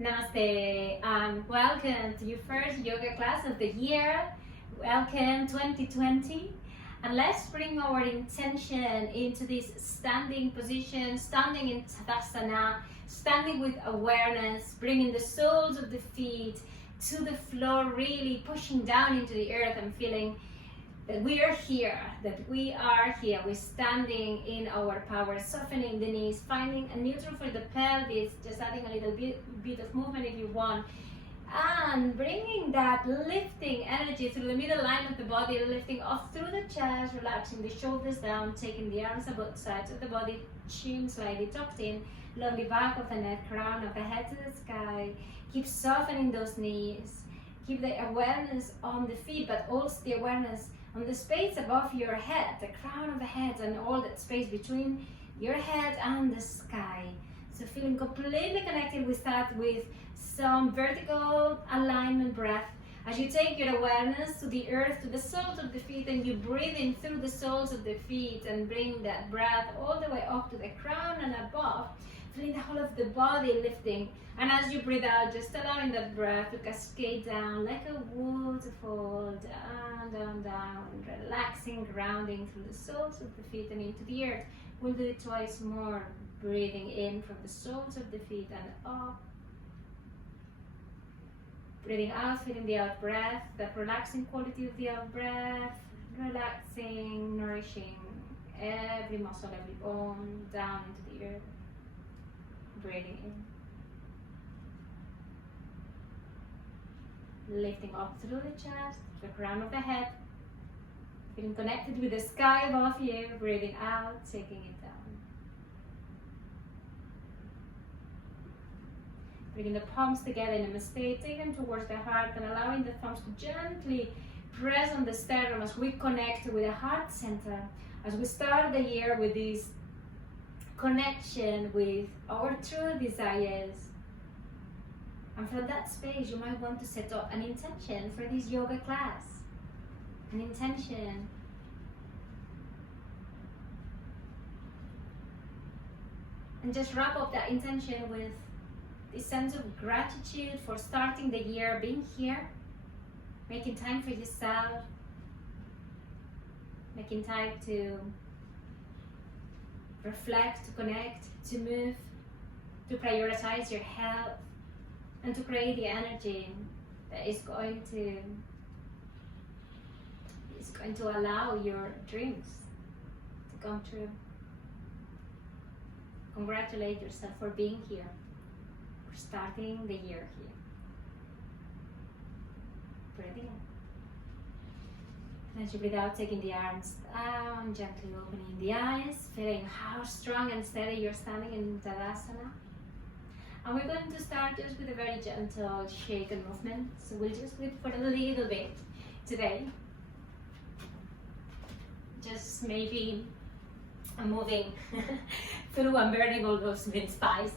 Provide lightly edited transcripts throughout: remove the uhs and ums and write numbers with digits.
Namaste and welcome to your first yoga class of the year. Welcome 2020. And let's bring our intention into this standing position, standing in Tadasana, standing with awareness, bringing the soles of the feet to the floor, really pushing down into the earth and feeling that we are here, we're standing in our power, softening the knees, finding a neutral for the pelvis, just adding a little bit of movement if you want, and bringing that lifting energy through the middle line of the body, lifting off through the chest, relaxing the shoulders down, taking the arms on both sides of the body, chin slightly tucked in, lovely back of the neck, crown of the head to the sky. Keep softening those knees, keep the awareness on the feet, but also the awareness on the space above your head, the crown of the head, and all that space between your head and the sky. So feeling completely connected with that, with some vertical alignment breath. As you take your awareness to the earth, to the soles of the feet, and you breathe in through the soles of the feet and bring that breath all the way up to the crown and above, feeling the whole of the body lifting. And as you breathe out, just allowing that breath to cascade down like a waterfall, down, down, down, relaxing, grounding through the soles of the feet and into the earth. We'll do it twice more, breathing in from the soles of the feet and up. Breathing out, feeling the out breath, that relaxing quality of the out breath, relaxing, nourishing every muscle, every bone, down into the earth. Breathing in. Lifting up through the chest, the crown of the head, feeling connected with the sky above you, breathing out, taking it down. Bringing the palms together in Namaste, take them towards the heart and allowing the thumbs to gently press on the sternum as we connect with the heart center, as we start the year with this connection with our true desires. And from that space, you might want to set up an intention for this yoga class. An intention. And just wrap up that intention with this sense of gratitude for starting the year, being here, making time for yourself, making time to reflect, to connect, to move, to prioritize your health, and to create the energy that is going to allow your dreams to come true. Congratulate yourself for being here, for starting the year here. Breathing in. As you breathe out, taking the arms down, gently opening the eyes, feeling how strong and steady you're standing in Tadasana. And we're going to start just with a very gentle shake and movement. So we'll just do it for a little bit today. Just maybe moving through and burning all those mince pies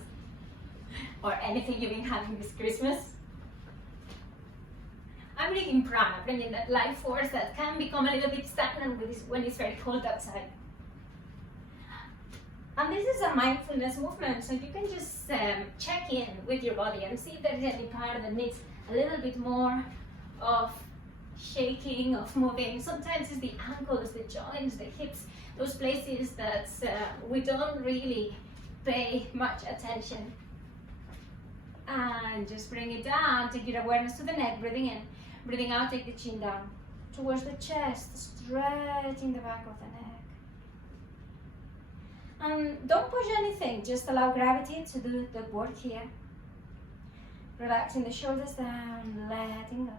or anything you've been having this Christmas. I'm bringing prana, bringing that life force that can become a little bit stagnant when it's very cold outside. And this is a mindfulness movement, so you can just check in with your body and see if there's any part that needs a little bit more of shaking, of moving. Sometimes it's the ankles, the joints, the hips, those places that we don't really pay much attention. And just bring it down, take your awareness to the neck, breathing in. Breathing out, take the chin down towards the chest, stretching the back of the neck. And don't push anything, just allow gravity to do the work here. Relaxing the shoulders down, letting go.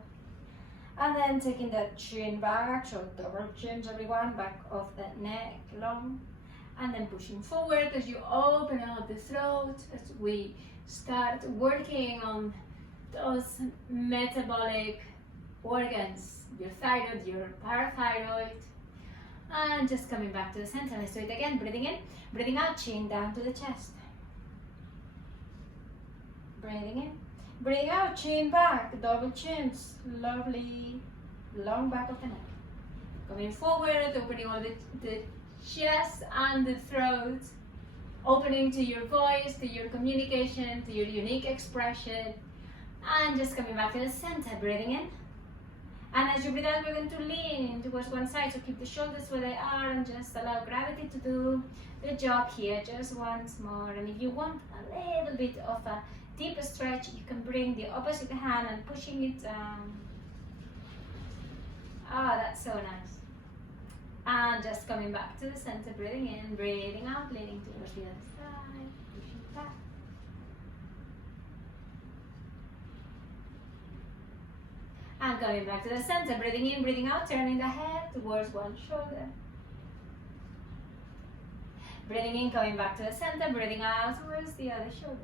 And then taking the chin back, so double chins everyone, back of the neck long. And then pushing forward as you open up the throat, as we start working on those metabolic organs, your thyroid, your parathyroid. And just coming back to the center. Let's do it again. Breathing in, breathing out, chin down to the chest. Breathing in, breathing out, chin back, double chins, lovely, long back of the neck. Coming forward, opening all the chest and the throat. opening to your voice, to your communication, to your unique expression. And just coming back to the center, breathing in. And as you breathe out, we're going to lean towards one side, so keep the shoulders where they are and just allow gravity to do the job here just once more. And if you want a little bit of a deeper stretch, you can bring the opposite hand and pushing it down. Ah, that's so nice. And just coming back to the center, breathing in, breathing out, leaning towards the other side, pushing back. And coming back to the center, breathing in, breathing out, turning the head towards one shoulder. Breathing in, coming back to the center, breathing out towards the other shoulder.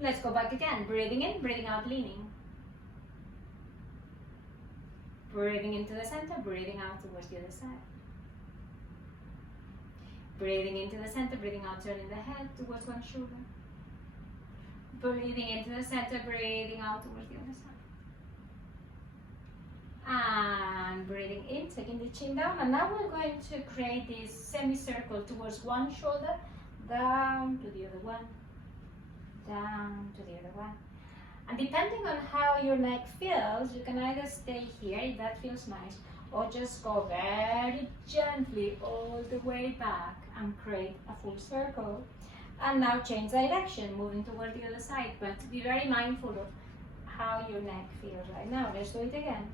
Let's go back again, breathing in, breathing out, leaning. Breathing into the center, breathing out towards the other side. Breathing into the center, breathing out, turning the head towards one shoulder. Breathing into the center, breathing out towards the other side. And breathing in, taking the chin down. And now we're going to create this semicircle towards one shoulder, down to the other one, down to the other one. And depending on how your neck feels, you can either stay here if that feels nice, or just go very gently all the way back and create a full circle. And now change direction, moving toward the other side, but be very mindful of how your neck feels right now. Let's do it again.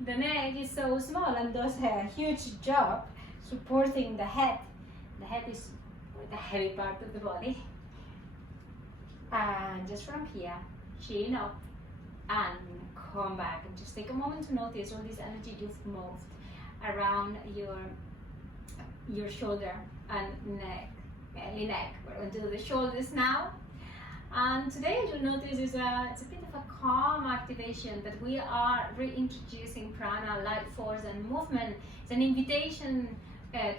The neck is so small and does a huge job supporting the head. The head is the heavy part of the body. And just from here, chin up and come back, and just take a moment to notice all this energy you've moved around your shoulder and neck, belly, neck. We're going to do the shoulders now. And today, as you'll notice, it's a bit of a calm activation, but we are reintroducing prana, life force, and movement. It's an invitation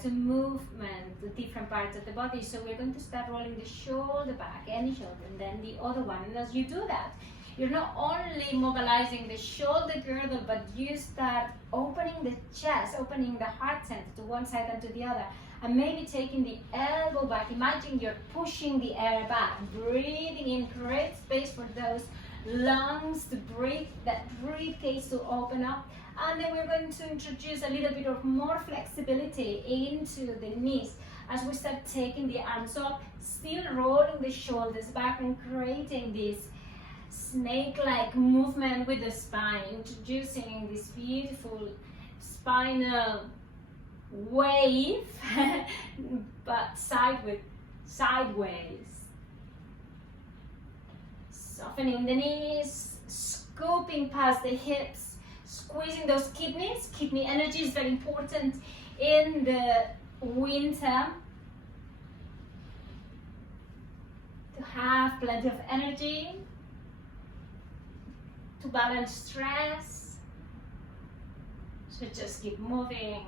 to movement, to different parts of the body. So we're going to start rolling the shoulder back, any shoulder, and then the other one. And as you do that, you're not only mobilizing the shoulder girdle, but you start opening the chest, opening the heart center to one side and to the other, and maybe taking the elbow back. Imagine you're pushing the air back, breathing in, create space for those lungs to breathe, that briefcase to open up. And then we're going to introduce a little bit of more flexibility into the knees as we start taking the arms up, still rolling the shoulders back and creating this snake-like movement with the spine, introducing this beautiful spinal wave, but sideways. Softening the knees, scooping past the hips, squeezing those kidneys. Kidney energy is very important in the winter. To have plenty of energy, to balance stress. So just keep moving.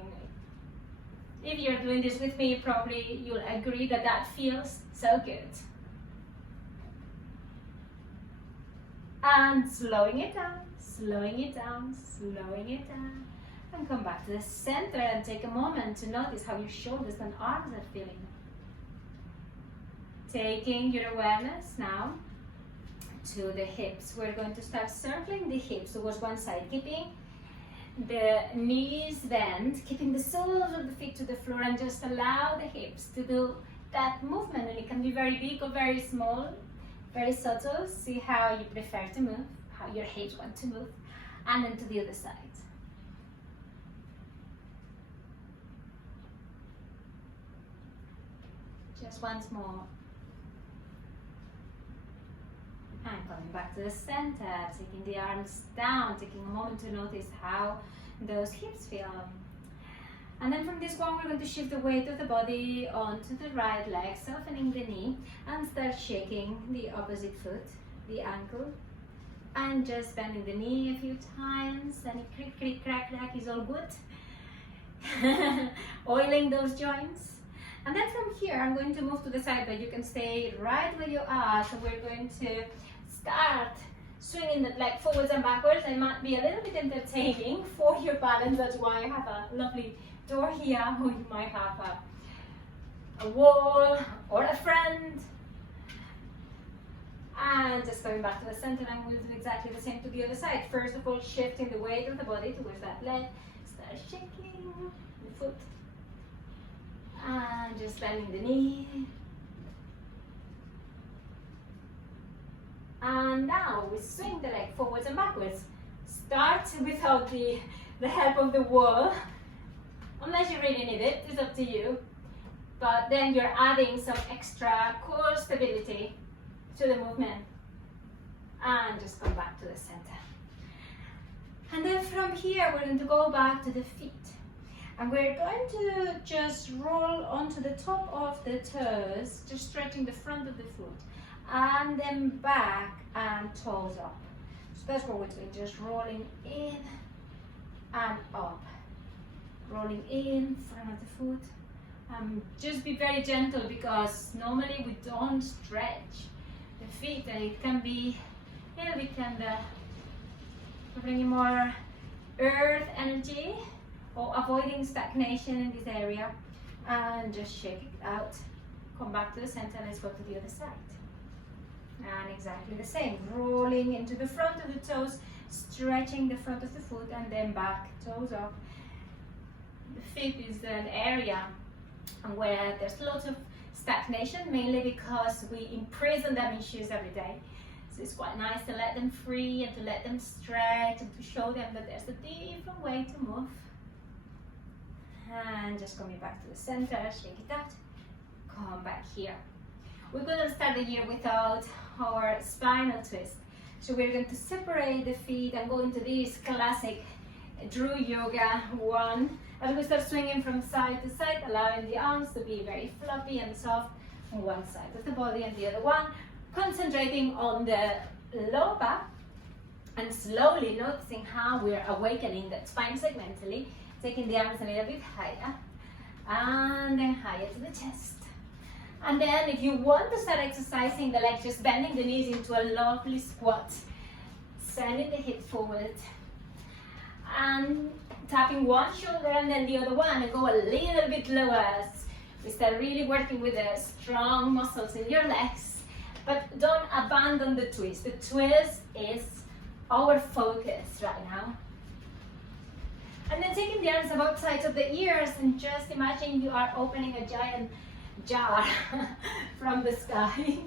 If you're doing this with me, probably you'll agree that that feels so good. And slowing it down, slowing it down, slowing it down. And come back to the center and take a moment to notice how your shoulders and arms are feeling. Taking your awareness now to the hips. We're going to start circling the hips towards one side, keeping the knees bent, keeping the soles of the feet to the floor, and just allow the hips to do that movement. And it can be very big or very small, very subtle. See how you prefer to move, how your hips want to move, and then to the other side. Just once more. And coming back to the center, taking the arms down, taking a moment to notice how those hips feel. And then from this one, we're going to shift the weight of the body onto the right leg, softening the knee, and start shaking the opposite foot, the ankle, and just bending the knee a few times. Any crick, crick, crack, crack is all good. Oiling those joints. And then from here, I'm going to move to the side, but you can stay right where you are. So we're going to start swinging the leg forwards and backwards. It might be a little bit entertaining for your balance. That's why I have a lovely door here, or you might have a wall or a friend. And just going back to the center, and we'll do exactly the same to the other side. First of all, shifting the weight of the body towards that leg. Start shaking the foot. And just bending the knee. And now we swing the leg forwards and backwards. Start without the help of the wall, unless you really need it, it's up to you. But then you're adding some extra core stability to the movement. And just come back to the center. And then from here, we're going to go back to the feet. And we're going to just roll onto the top of the toes, just stretching the front of the foot. And then back and toes up. So that's what we're doing, just rolling in and up. Rolling in, front of the foot. Just be very gentle, because normally we don't stretch the feet, and it can be a little bit tender. We're bringing more earth energy, or avoiding stagnation in this area. And just shake it out. Come back to the center, let's go to the other side. And exactly the same, rolling into the front of the toes, stretching the front of the foot, and then back, toes up. The feet is an area where there's lots of stagnation, mainly because we imprison them in shoes every day. So it's quite nice to let them free and to let them stretch and to show them that there's a different way to move. And just coming back to the center, shake it out, come back here. We're going to start the year without our spinal twist. So we're going to separate the feet and go into this classic Drew Yoga one. As we start swinging from side to side, allowing the arms to be very fluffy and soft on one side of the body and the other one. Concentrating on the lower back and slowly noticing how we're awakening that spine segmentally. Taking the arms a little bit higher and then higher to the chest. And then if you want to start exercising the legs, just bending the knees into a lovely squat. Sending the hips forward. And tapping one shoulder and then the other one, and go a little bit lower. We start really working with the strong muscles in your legs. But don't abandon the twist. The twist is our focus right now. And then taking the arms above sides of the ears, and just imagine you are opening a giant jar from the sky.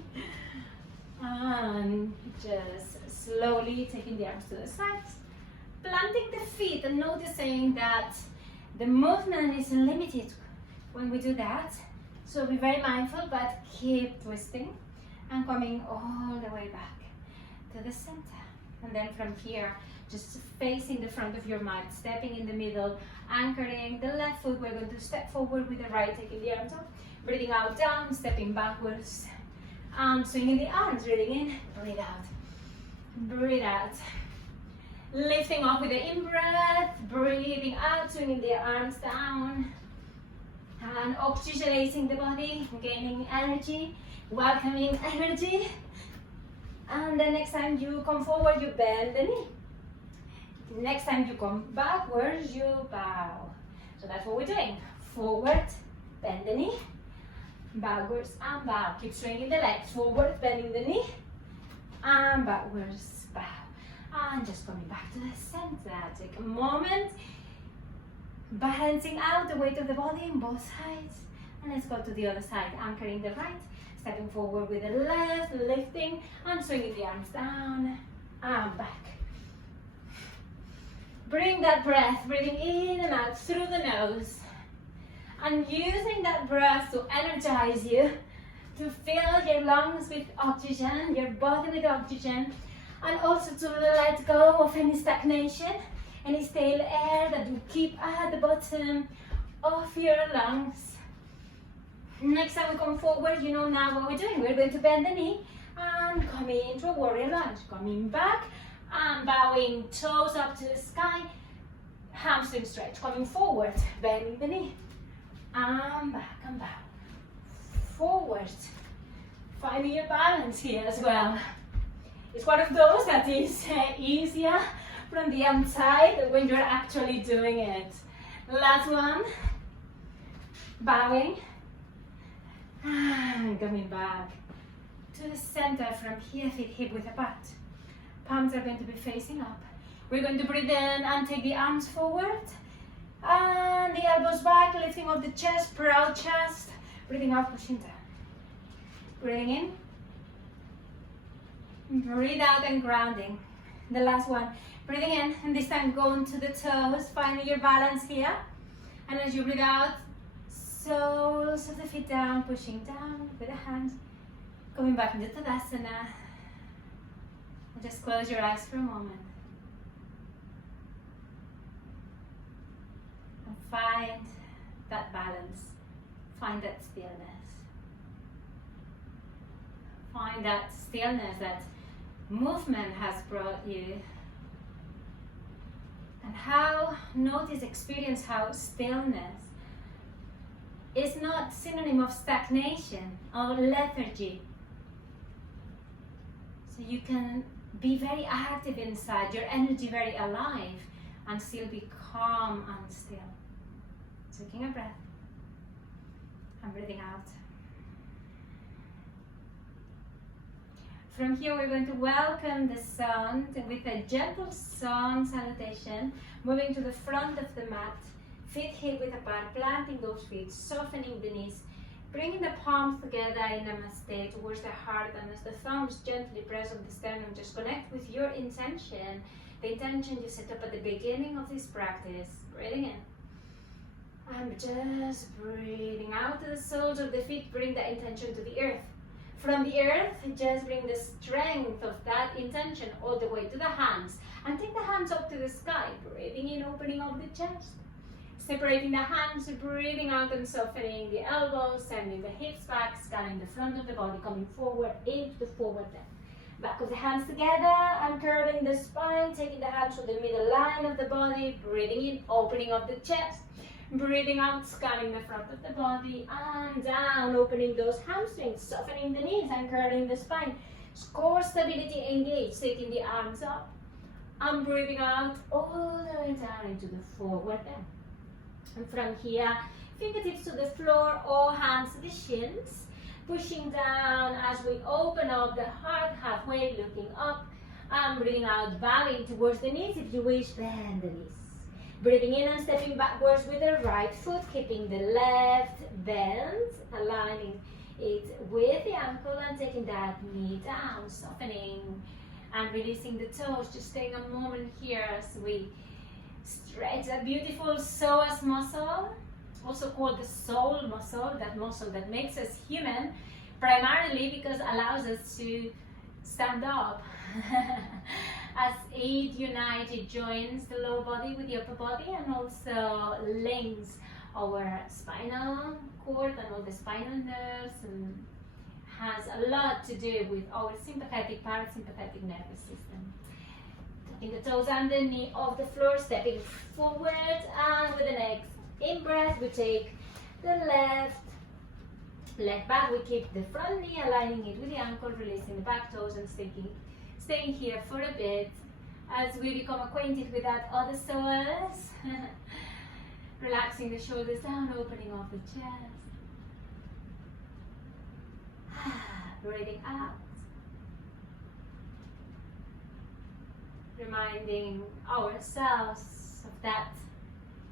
And just slowly taking the arms to the sides, planting the feet and noticing that the movement is limited when we do that. So be very mindful, but keep twisting and coming all the way back to the center. And then from here, just facing the front of your mat, stepping in the middle, anchoring the left foot. We're going to step forward with the right, taking the arms up. Breathing out, down, stepping backwards. Swinging the arms, breathing in, breathe out. Breathe out. Lifting off with the in-breath, breathing out, swinging the arms down. And oxygenating the body, gaining energy, welcoming energy. And the next time you come forward, you bend the knee. Next time you come backwards, you bow. So that's what we're doing. Forward, bend the knee. Backwards and bow. Keep swinging the legs. Forward, bending the knee. And backwards, bow. And just coming back to the center. Take a moment. Balancing out the weight of the body on both sides. And let's go to the other side. Anchoring the right. Stepping forward with the left. Lifting and swinging the arms down and back. Bring that breath, breathing in and out through the nose. And using that breath to energize you, to fill your lungs with oxygen, your body with oxygen, and also to let go of any stagnation, any stale air that you keep at the bottom of your lungs. Next time we come forward, you know now what we're doing. We're going to bend the knee and coming into a warrior lunge. Coming back and bowing, toes up to the sky, hamstring stretch. Coming forward, bending the knee. And back and bow. Forward. Finding your balance here as well. It's one of those that is easier from the outside when you're actually doing it. Last one. Bowing. And coming back to the center from here, feet hip width apart. Palms are going to be facing up. We're going to breathe in and take the arms forward. And the elbows back, lifting up the chest, proud chest. Breathing out, pushing down. Breathing in. Breathe out and grounding. The last one. Breathing in, and this time going to the toes, finding your balance here. And as you breathe out, soles of the feet down, pushing down with the hands. Coming back into Tadasana. And just close your eyes for a moment. And find that balance. Find that stillness. Find that stillness that movement has brought you. And how, notice, experience how stillness is not synonym of stagnation or lethargy. So you can be very active inside, your energy very alive, and still be calm and still. Taking a breath and breathing out. From here, we're going to welcome the sun with a gentle sun salutation, moving to the front of the mat, feet hip width apart, planting those feet, softening the knees, bringing the palms together in Namaste towards the heart, and as the thumbs gently press on the sternum, just connect with your intention, the intention you set up at the beginning of this practice. Breathing in. And just breathing out to the soles of the feet, bring the intention to the earth. From the earth, just bring the strength of that intention all the way to the hands. And take the hands up to the sky. Breathing in, opening up the chest. Separating the hands, breathing out and softening the elbows, sending the hips back, scanning the front of the body, coming forward into the forward bend. Back of the hands together and curving the spine, taking the hands to the middle line of the body, breathing in, opening up the chest. Breathing out, scanning the front of the body and down, opening those hamstrings, softening the knees and curling the spine. Core stability engaged, taking the arms up and breathing out all the way down into the forward bend. And from here, fingertips to the floor or hands to the shins, pushing down as we open up the heart halfway, looking up and breathing out, bowing towards the knees. If you wish, bend the knees. Breathing in and stepping backwards with the right foot, keeping the left bent, aligning it with the ankle and taking that knee down, softening and releasing the toes. Just take a moment here as we stretch that beautiful psoas muscle, also called the soul muscle, that muscle that makes us human, primarily because it allows us to stand up. As it unites, it joins the lower body with the upper body and also links our spinal cord and all the spinal nerves, and has a lot to do with our sympathetic, parasympathetic nervous system. Taking the toes underneath of the floor, stepping forward, and with the next in-breath, we take the left leg back. We keep the front knee, aligning it with the ankle, releasing the back toes and staying here for a bit as we become acquainted with that other psoas. Relaxing the shoulders down, opening up the chest. Breathing out. Reminding ourselves of that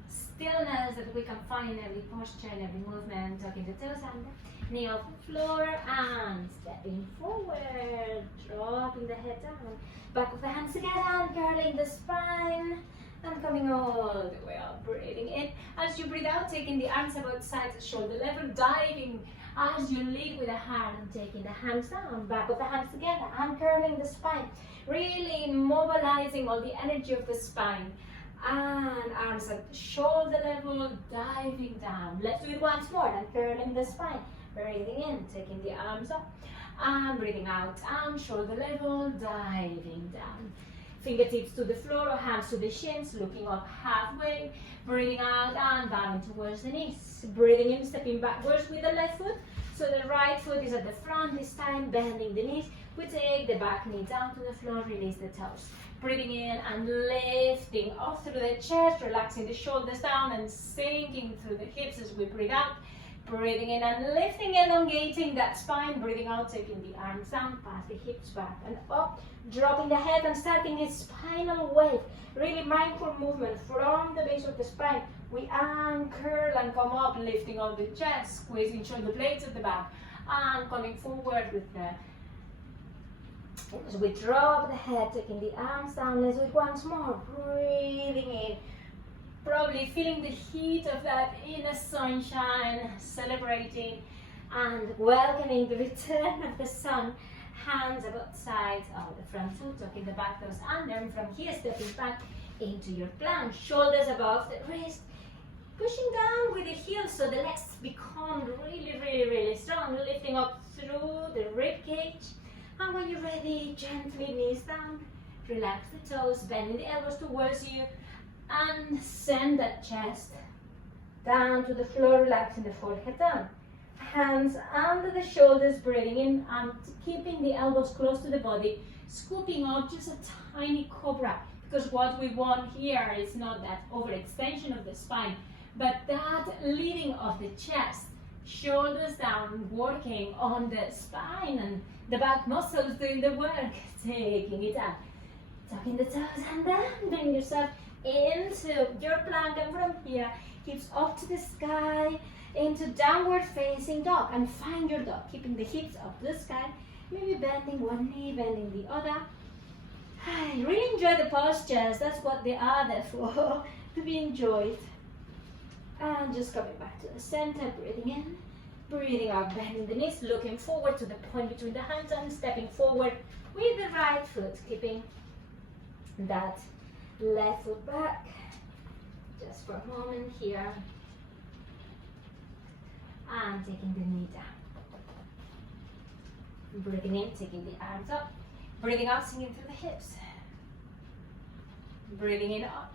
stillness that we can find in every posture, in every movement. Tucking the toes under, knee off the floor and stepping forward, dropping the head down. Back of the hands together and curling the spine and coming all the way up. Breathing in. As you breathe out, taking the arms about sides, shoulder level, diving as you lead with the hand and taking the hands down. Back of the hands together and curling the spine. Really mobilizing all the energy of the spine. And arms at shoulder level, diving down. Let's do it once more and curling the spine. Breathing in, taking the arms up. And breathing out, and shoulder level, diving down. Fingertips to the floor or hands to the shins, looking up halfway. Breathing out and bowing towards the knees. Breathing in, stepping backwards with the left foot. So the right foot is at the front this time, bending the knees. We take the back knee down to the floor, release the toes. Breathing in and lifting up through the chest, relaxing the shoulders down and sinking through the hips as we breathe out. Breathing in and lifting, elongating that spine. Breathing out, taking the arms down, pass the hips back and up. Dropping the head and starting a spinal wave. Really mindful movement from the base of the spine. We anchor and come up, lifting up the chest, squeezing shoulder blades at the back, and coming forward with the. As we drop the head, taking the arms down, let's do it once more. Breathing in, probably feeling the heat of that inner sunshine, celebrating and welcoming the return of the sun. Hands above sides of the front foot, tucking the back toes under, and from here stepping back into your plank. Shoulders above the wrist, pushing down with the heels so the legs become really strong, lifting up through the rib cage. And when you're ready, gently knees down, relax the toes, bending the elbows towards you, and send that chest down to the floor, relaxing the forehead down. Hands under the shoulders, breathing in and keeping the elbows close to the body, scooping up just a tiny cobra, because what we want here is not that overextension of the spine, but that leading of the chest, shoulders down, working on the spine and the back muscles doing the work, taking it up, tucking the toes and then bring yourself into your plank, and from here, hips up to the sky, into downward facing dog, and find your dog, keeping the hips up to the sky, maybe bending one knee, bending the other. I really enjoy the postures, that's what they are there for, to be enjoyed. And just coming back to the center, breathing in, breathing out, bending the knees, looking forward to the point between the hands and stepping forward with the right foot, keeping that left foot back. Just for a moment here. And taking the knee down. Breathing in, taking the arms up. Breathing out, sinking through the hips. Breathing in up.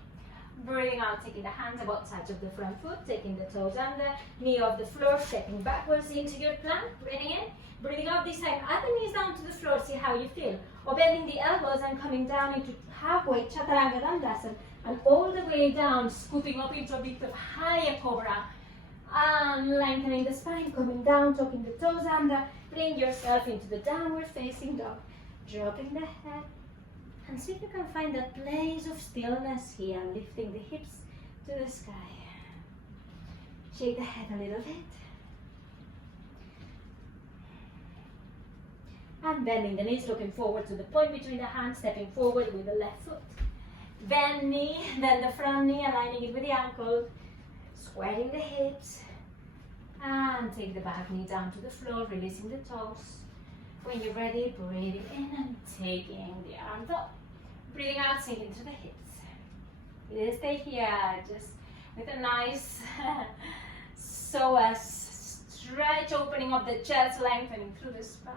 Breathing out, taking the hands above sides of the front foot, taking the toes under, knee off the floor, stepping backwards into your plank. Breathing in, breathing out this time. Add the knees down to the floor, see how you feel. Or bending the elbows and coming down into halfway Chaturanga Dandasana, and all the way down, scooping up into a bit of higher cobra. And lengthening the spine, coming down, tucking the toes under. Bring yourself into the downward facing dog. Dropping the head. And see if you can find that place of stillness here, lifting the hips to the sky. Shake the head a little bit. And bending the knees, looking forward to the point between the hands, stepping forward with the left foot. Bend knee, then the front knee, aligning it with the ankle. Squaring the hips. And take the back knee down to the floor, releasing the toes. When you're ready, breathing in and taking the arms up. Breathing out, sinking through the hips. You stay here, just with a nice stretch, opening up the chest, lengthening through the spine.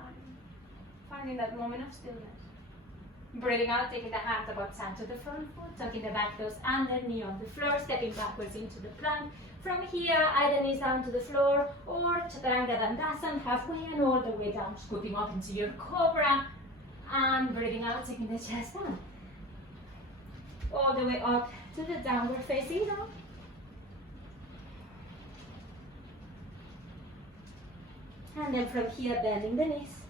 Finding that moment of stillness. Breathing out, taking the hands above sides to the front foot, tucking the back toes under, knee on the floor, stepping backwards into the plank. From here, either knees down to the floor or Chaturanga Dandasana, halfway and all the way down, scooping up into your cobra. And breathing out, taking the chest down. All the way up to the downward facing dog. And then from here, bending the knees.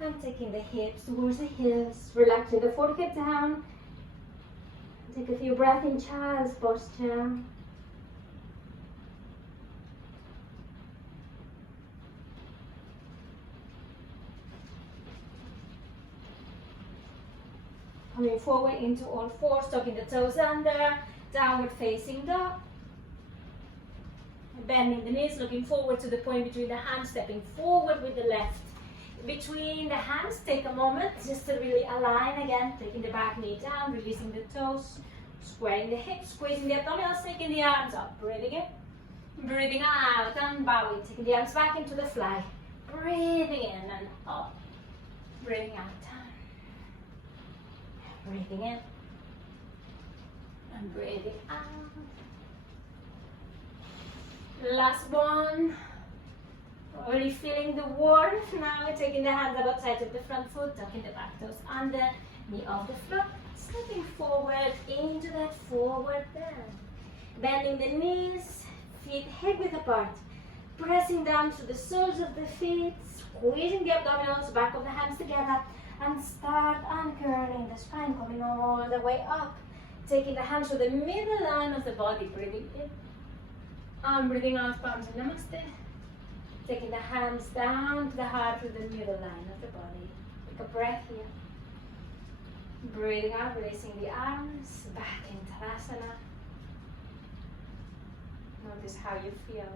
And taking the hips towards the heels, relaxing the forehead down. Take a few breaths in child's posture. Coming forward into all fours, tucking the toes under, downward facing dog. Bending the knees, looking forward to the point between the hands, stepping forward with the left. Between the hands, take a moment just to really align again, taking the back knee down, releasing the toes, squaring the hips, squeezing the abdominals, taking the arms up, breathing in, breathing out and bowing, taking the arms back into the fly, breathing in and up, breathing out, breathing in and breathing out. Last one. Really feeling the warmth now. Taking the hands above sides of the front foot, tucking the back toes under, knee off the floor, stepping forward into that forward bend. Bending the knees, feet hip width apart. Pressing down to the soles of the feet, squeezing the abdominals, back of the hands together, and start uncurling the spine, coming all the way up. Taking the hands to the middle line of the body, breathing in. And breathing out, palms in Namaste. Taking the hands down to the heart to the middle line of the body. Take a breath here. Breathing out, releasing the arms, back in Tadasana. Notice how you feel.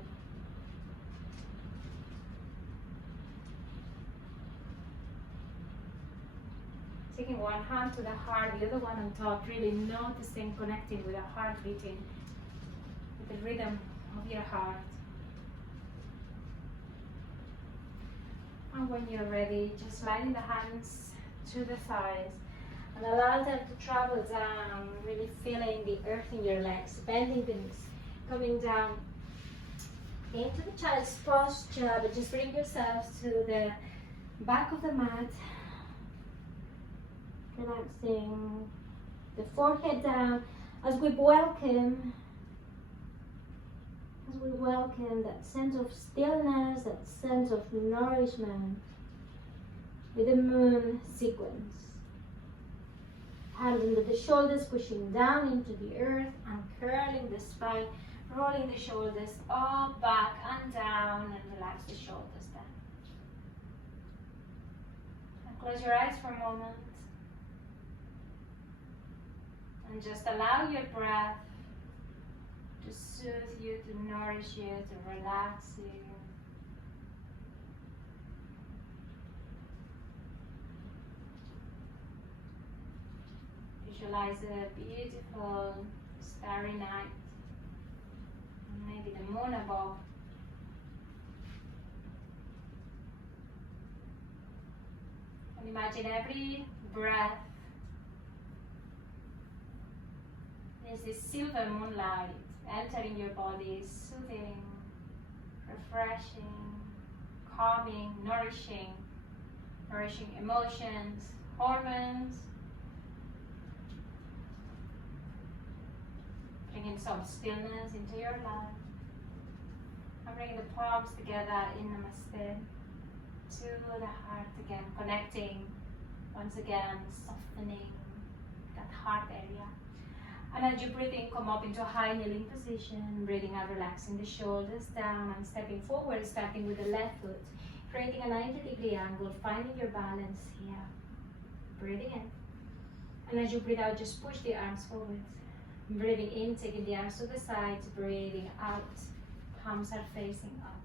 Taking one hand to the heart, the other one on top, really noticing, connecting with the heart beating, with the rhythm of your heart. And when you're ready, just sliding the hands to the thighs and allow them to travel down, really feeling the earth in your legs, bending the knees, coming down into the child's posture, but just bring yourselves to the back of the mat, relaxing the forehead down as we welcome that sense of stillness, that sense of nourishment with the moon sequence. Hands under the shoulders, pushing down into the earth and curling the spine, rolling the shoulders up, back and down, and relax the shoulders down. And close your eyes for a moment. And just allow your breath to soothe you, to nourish you, to relax you. Visualize a beautiful starry night, maybe the moon above. And imagine every breath is this silver moonlight entering your body, soothing, refreshing, calming, nourishing emotions, hormones, bringing some stillness into your life, and bringing the palms together in Namaste to the heart again, connecting once again, softening that heart area. And as you breathe in, come up into a high kneeling position, breathing out, relaxing the shoulders down and stepping forward, starting with the left foot, creating a 90-degree angle, finding your balance here. Breathing in. And as you breathe out, just push the arms forward. Breathing in, taking the arms to the sides, breathing out, palms are facing up.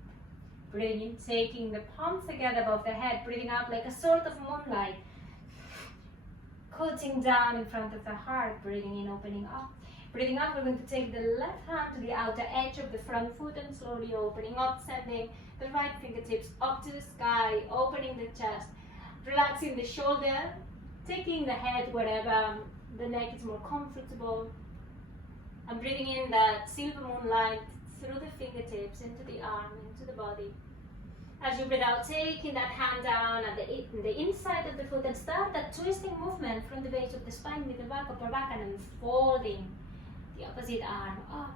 Breathing in, taking the palms together above the head, breathing out like a sort of moonlight, coating down in front of the heart, breathing in, opening up. Breathing out, we're going to take the left hand to the outer edge of the front foot and slowly opening up, sending the right fingertips up to the sky, opening the chest, relaxing the shoulder, taking the head wherever the neck is more comfortable, and breathing in that silver moonlight through the fingertips, into the arm, into the body. As you breathe out, taking that hand down at the inside of the foot and start that twisting movement from the base of the spine with the back, upper back, and then folding the opposite arm up.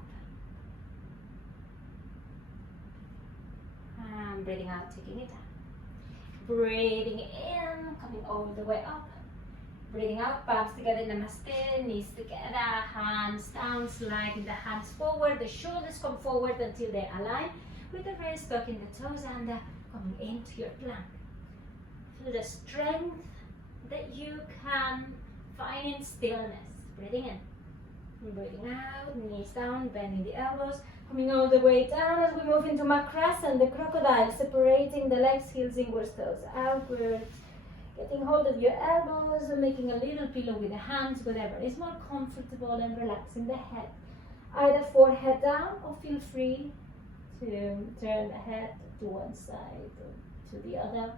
And breathing out, taking it down. Breathing in, coming all the way up. Breathing out, palms together, Namaste, knees together, hands down, sliding the hands forward, the shoulders come forward until they align with the wrist, tucking the toes under, coming into your plank. Feel the strength that you can find in stillness. Breathing in, breathing out, knees down, bending the elbows, coming all the way down as we move into Makrasana, the crocodile, separating the legs, heels, inwards, toes outwards. Getting hold of your elbows and making a little pillow with the hands, whatever is more comfortable, and relaxing the head. Either forehead down or feel free to turn the head to one side or to the other.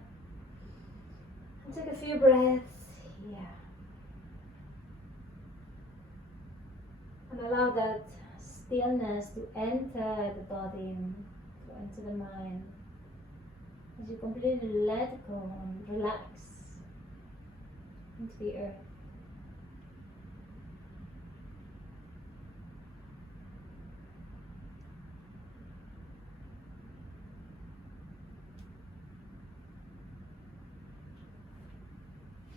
And take a few breaths here. And allow that stillness to enter the body and go into the mind. As you completely let go and relax into the earth.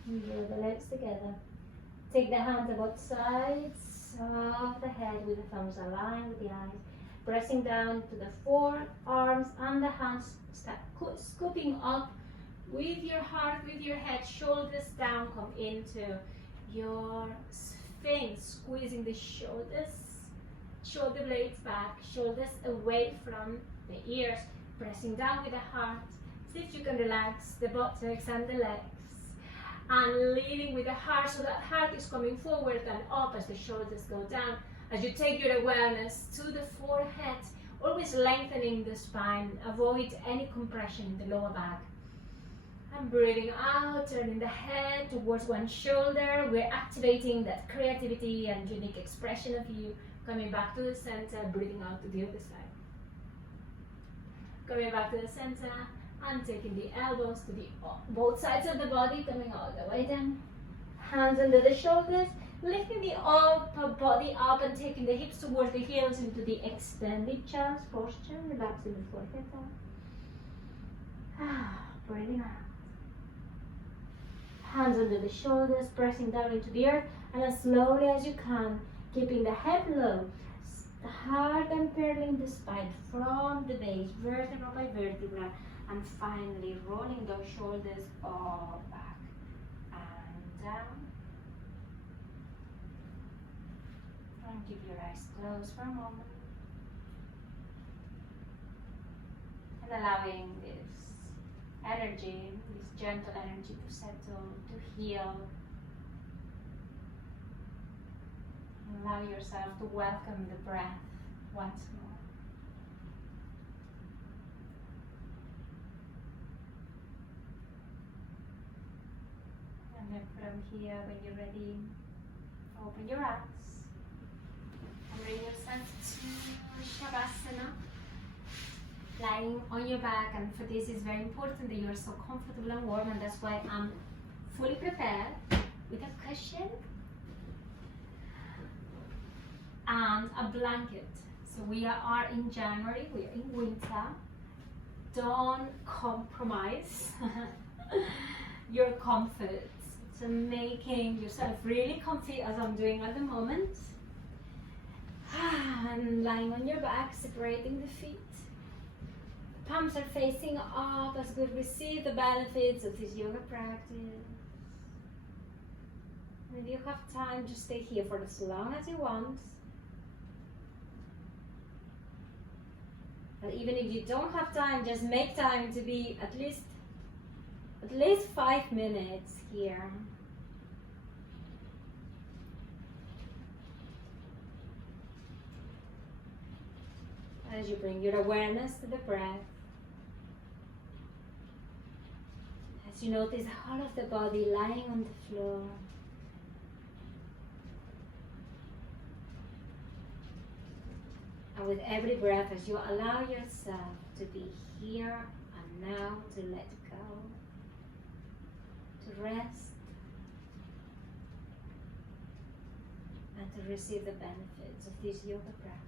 And draw the legs together. Take the hands at both sides of the head with the thumbs aligned with the eyes. Pressing down to the forearms and the hands, start scooping up with your heart, with your head, shoulders down, come into your sphinx, squeezing the shoulders, shoulder blades back, shoulders away from the ears, pressing down with the heart. See if you can relax the buttocks and the legs. And leading with the heart, so that heart is coming forward and up as the shoulders go down. As you take your awareness to the forehead, always lengthening the spine, avoid any compression in the lower back. And breathing out, turning the head towards one shoulder. We're activating that creativity and unique expression of you. Coming back to the center, breathing out to the other side. Coming back to the center and taking the elbows to the both sides of the body, coming all the way down. Hands under the shoulders, lifting the upper body up and taking the hips towards the heels into the extended child's posture, relaxing the forehead down. Breathing out. Hands under the shoulders, pressing down into the earth, and as slowly as you can, keeping the head low, hard and curling the spine from the base, vertebra by vertebra, and finally rolling those shoulders all back and down. And keep your eyes closed for a moment. And allowing this energy, this gentle energy to settle, to heal. Allow yourself to welcome the breath once more. And then from here, when you're ready, open your eyes and bring yourself to Shavasana. Lying on your back, and for this it's very important that you're so comfortable and warm, and that's why I'm fully prepared with a cushion and a blanket. So we are in January, we are in winter. Don't compromise your comfort. So making yourself really comfy, as I'm doing at the moment. And lying on your back, separating the feet. Palms are facing up as we receive the benefits of this yoga practice. And if you have time, just stay here for as long as you want. But even if you don't have time, just make time to be at least 5 minutes here. As you bring your awareness to the breath. As you notice the whole of the body lying on the floor. And with every breath, as you allow yourself to be here and now, to let go, to rest, and to receive the benefits of this yoga practice.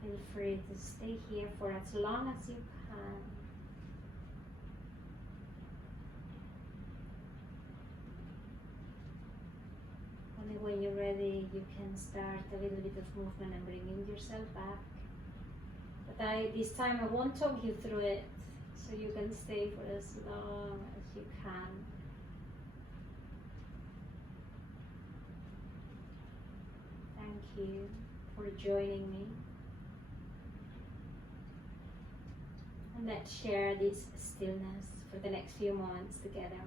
Feel free to stay here for as long as you can. Only when you're ready, you can start a little bit of movement and bringing yourself back. But this time I won't talk you through it, so you can stay for as long as you can. Thank you for joining me. And let's share this stillness for the next few moments together.